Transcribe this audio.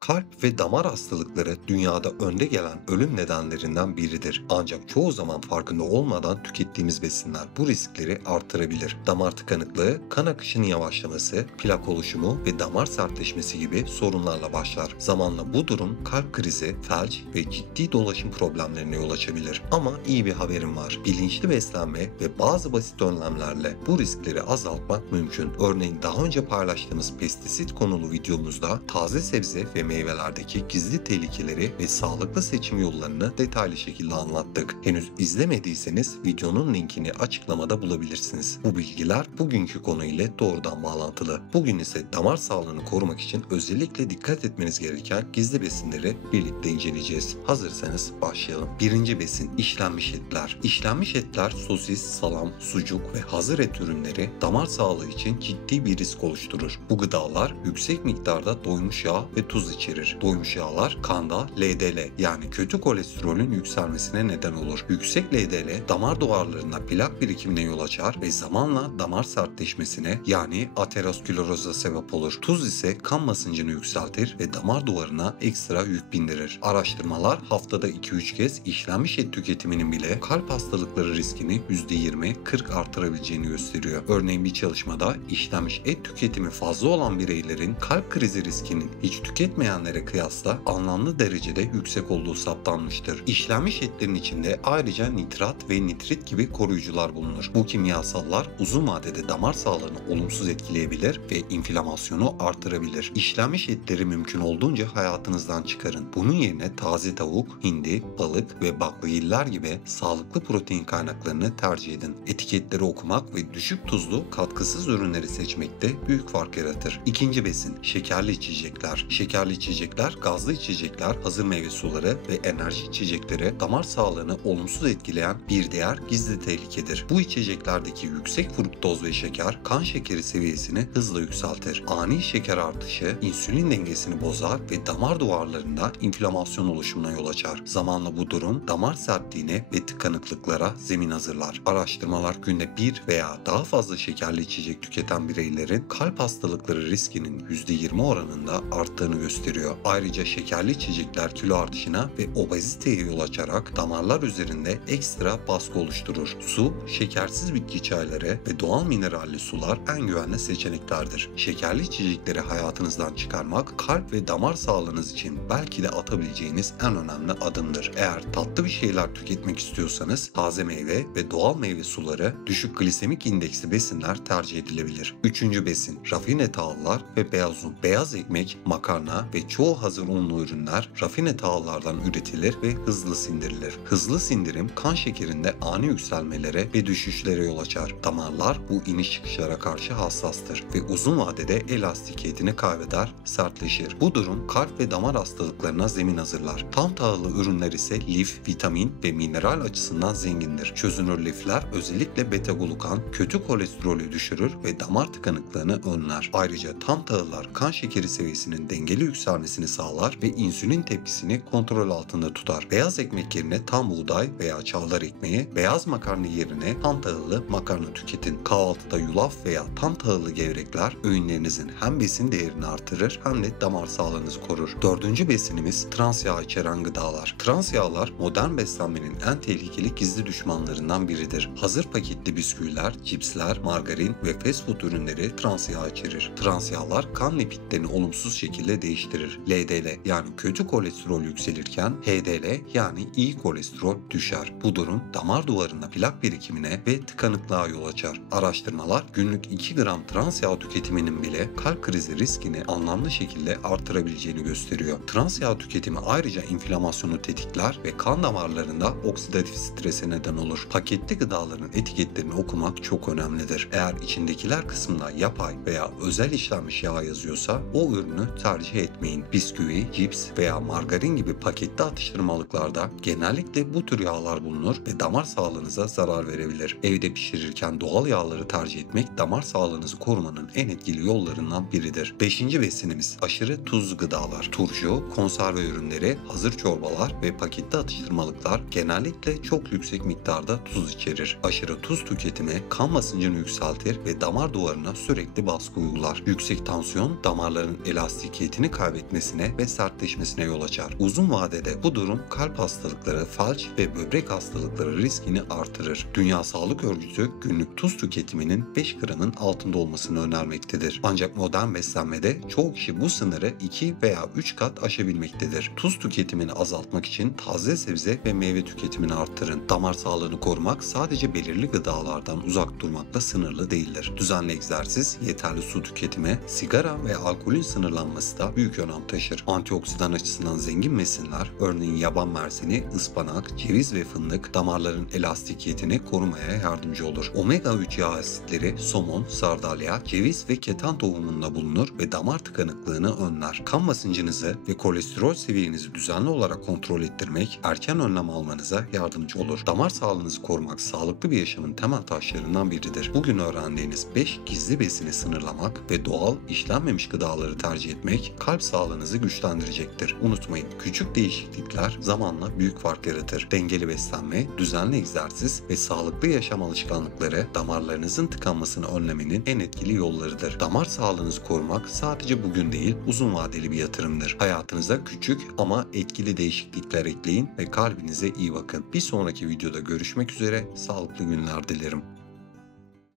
Kalp ve damar hastalıkları dünyada önde gelen ölüm nedenlerinden biridir. Ancak çoğu zaman farkında olmadan tükettiğimiz besinler bu riskleri artırabilir. Damar tıkanıklığı, kan akışının yavaşlaması, plak oluşumu ve damar sertleşmesi gibi sorunlarla başlar. Zamanla bu durum kalp krizi, felç ve ciddi dolaşım problemlerine yol açabilir. Ama iyi bir haberim var. Bilinçli beslenme ve bazı basit önlemlerle bu riskleri azaltmak mümkün. Örneğin daha önce paylaştığımız pestisit konulu videomuzda taze sebze ve meyvelerdeki gizli tehlikeleri ve sağlıklı seçim yollarını detaylı şekilde anlattık. Henüz izlemediyseniz videonun linkini açıklamada bulabilirsiniz. Bu bilgiler bugünkü konu ile doğrudan bağlantılı. Bugün ise damar sağlığını korumak için özellikle dikkat etmeniz gereken gizli besinleri birlikte inceleyeceğiz. Hazırsanız başlayalım. Birinci besin: işlenmiş etler. İşlenmiş etler, sosis, salam, sucuk ve hazır et ürünleri damar sağlığı için ciddi bir risk oluşturur. Bu gıdalar yüksek miktarda doymuş yağ ve tuz içerir. Doymuş yağlar kanda LDL yani kötü kolesterolün yükselmesine neden olur. Yüksek LDL damar duvarlarında plak birikimine yol açar ve zamanla damar sertleşmesine yani ateroskleroza sebep olur. Tuz ise kan basıncını yükseltir ve damar duvarına ekstra yük bindirir. Araştırmalar haftada 2-3 kez işlenmiş et tüketiminin bile kalp hastalıkları riskini %20-40 artırabileceğini gösteriyor. Örneğin bir çalışmada işlenmiş et tüketimi fazla olan bireylerin kalp krizi riskinin hiç tüketmeyenlere kıyasla anlamlı derecede yüksek olduğu saptanmıştır. İşlenmiş etlerin içinde ayrıca nitrat ve nitrit gibi koruyucular bulunur. Bu kimyasallar uzun vadede damar sağlığını olumsuz etkileyebilir ve inflamasyonu artırabilir. İşlenmiş etleri mümkün olduğunca hayatınızdan çıkarın. Bunun yerine taze tavuk, hindi, balık ve baklagiller gibi sağlıklı protein kaynaklarını tercih edin. Etiketleri okumak ve düşük tuzlu, katkısız ürünleri seçmekte büyük fark yaratır. İkinci besin: şekerli içecekler. Şekerli içecekler, gazlı içecekler, hazır meyve suları ve enerji içecekleri damar sağlığını olumsuz etkileyen bir diğer gizli tehlikedir. Bu içeceklerdeki yüksek fruktoz ve şeker kan şekeri seviyesini hızla yükseltir. Ani şeker artışı insülin dengesini bozar ve damar duvarlarında inflamasyon oluşumuna yol açar. Zamanla bu durum damar sertliğine ve tıkanıklıklara zemin hazırlar. Araştırmalar günde bir veya daha fazla şekerli içecek tüketen bireylerin kalp hastalıkları riskinin %20 oranında arttığını gösteriyor. Ayrıca şekerli içecekler kilo artışına ve obeziteye yol açarak damarlar üzerinde ekstra baskı oluşturur. Su, şekersiz bitki çayları ve doğal mineralli sular en güvenli seçeneklerdir. Şekerli içecekleri hayatınızdan çıkarmak kalp ve damar sağlığınız için belki de atabileceğiniz en önemli adımdır. Eğer tatlı bir şeyler tüketmek istiyorsanız taze meyve ve doğal meyve suları, düşük glisemik indeksli besinler tercih edilebilir. Üçüncü besin: rafine tahıllar ve beyaz un. Beyaz ekmek, makarna ve çoğu hazır unlu ürünler rafine tahıllardan üretilir ve hızlı sindirilir. Hızlı sindirim kan şekerinde ani yükselmelere ve düşüşlere yol açar. Damarlar bu iniş çıkışlara karşı hassastır ve uzun vadede elastikiyetini kaybeder, sertleşir. Bu durum kalp ve damar hastalıklarına zemin hazırlar. Tam tahıllı ürünler ise lif, vitamin ve mineral açısından zengindir. Çözünür lifler özellikle beta glukan kötü kolesterolü düşürür ve damar tıkanıklığını önler. Ayrıca tam tahıllar kan şekeri seviyesinin dengeli yükselmesini sağlar ve insülin tepkisini kontrol altında tutar. Beyaz ekmek yerine tam buğday veya çavdar ekmeği, beyaz makarna yerine tam tahıllı makarna tüketin. Kahvaltıda yulaf veya tam tahıllı gevrekler öğünlerinizin hem besin değerini artırır hem de damar sağlığınızı korur. Dördüncü besinimiz trans yağ içeren gıdalar. Trans yağlar modern beslenmenin en tehlikeli gizli düşmanlarından biridir. Hazır paketli bisküviler, cipsler, margarin ve fast food ürünleri trans yağ içerir. Trans yağlar kan lipidlerini olumsuz şekilde değiştirir. LDL yani kötü kolesterol yükselirken HDL yani iyi kolesterol düşer. Bu durum damar duvarında plak birikimine ve tıkanıklığa yol açar. Araştırmalar günlük 2 gram trans yağ tüketiminin bile kalp krizi riskini anlamlı şekilde artırabileceğini gösteriyor. Trans yağ tüketimi ayrıca inflamasyonu tetikler ve kan damarlarında oksidatif strese neden olur. Paketli gıdaların etiketlerini okumak çok önemlidir. Eğer içindekiler kısmında yapay veya özel işlenmiş yağ yazıyorsa o ürünü tercih etmeyin. Bisküvi, cips veya margarin gibi paketli atıştırmalıklarda genellikle bu tür yağlar bulunur ve damar sağlığınıza zarar verebilir. Evde pişirirken doğal yağları tercih etmek damar sağlığınızı korumanın en etkili yollarından biridir. Beşinci besinimiz: aşırı tuzlu gıdalar. Turşu, konserve ürünleri, hazır çorbalar ve paketli atıştırmalıklar genellikle çok yüksek miktarda tuz içerir. Aşırı tuz tüketimi kan basıncını yükseltir ve damar duvarına sürekli baskı uygular. Yüksek tansiyon damarların elastikiyetini kaybeder kaybetmesine ve sertleşmesine yol açar. Uzun vadede bu durum kalp hastalıkları, felç ve böbrek hastalıkları riskini artırır. Dünya Sağlık Örgütü günlük tuz tüketiminin 5 gramın altında olmasını önermektedir. Ancak modern beslenmede çoğu kişi bu sınırı 2 veya 3 kat aşabilmektedir. Tuz tüketimini azaltmak için taze sebze ve meyve tüketimini arttırın. Damar sağlığını korumak sadece belirli gıdalardan uzak durmakla sınırlı değildir. Düzenli egzersiz, yeterli su tüketimi, sigara ve alkolün sınırlanması da büyük önem taşır. Antioksidan açısından zengin besinler, örneğin yaban mersini, ıspanak, ceviz ve fındık damarların elastikiyetini korumaya yardımcı olur. Omega 3 yağ asitleri somon, sardalya, ceviz ve keten tohumunda bulunur ve damar tıkanıklığını önler. Kan basıncınızı ve kolesterol seviyenizi düzenli olarak kontrol ettirmek, erken önlem almanıza yardımcı olur. Damar sağlığınızı korumak sağlıklı bir yaşamın temel taşlarından biridir. Bugün öğrendiğiniz 5 gizli besini sınırlamak ve doğal, işlenmemiş gıdaları tercih etmek kalp sağlığınızı güçlendirecektir. Unutmayın, küçük değişiklikler zamanla büyük fark yaratır. Dengeli beslenme, düzenli egzersiz ve sağlıklı yaşam alışkanlıkları damarlarınızın tıkanmasını önlemenin en etkili yollarıdır. Damar sağlığınızı korumak sadece bugün değil, uzun vadeli bir yatırımdır. Hayatınıza küçük ama etkili değişiklikler ekleyin ve kalbinize iyi bakın. Bir sonraki videoda görüşmek üzere, sağlıklı günler dilerim.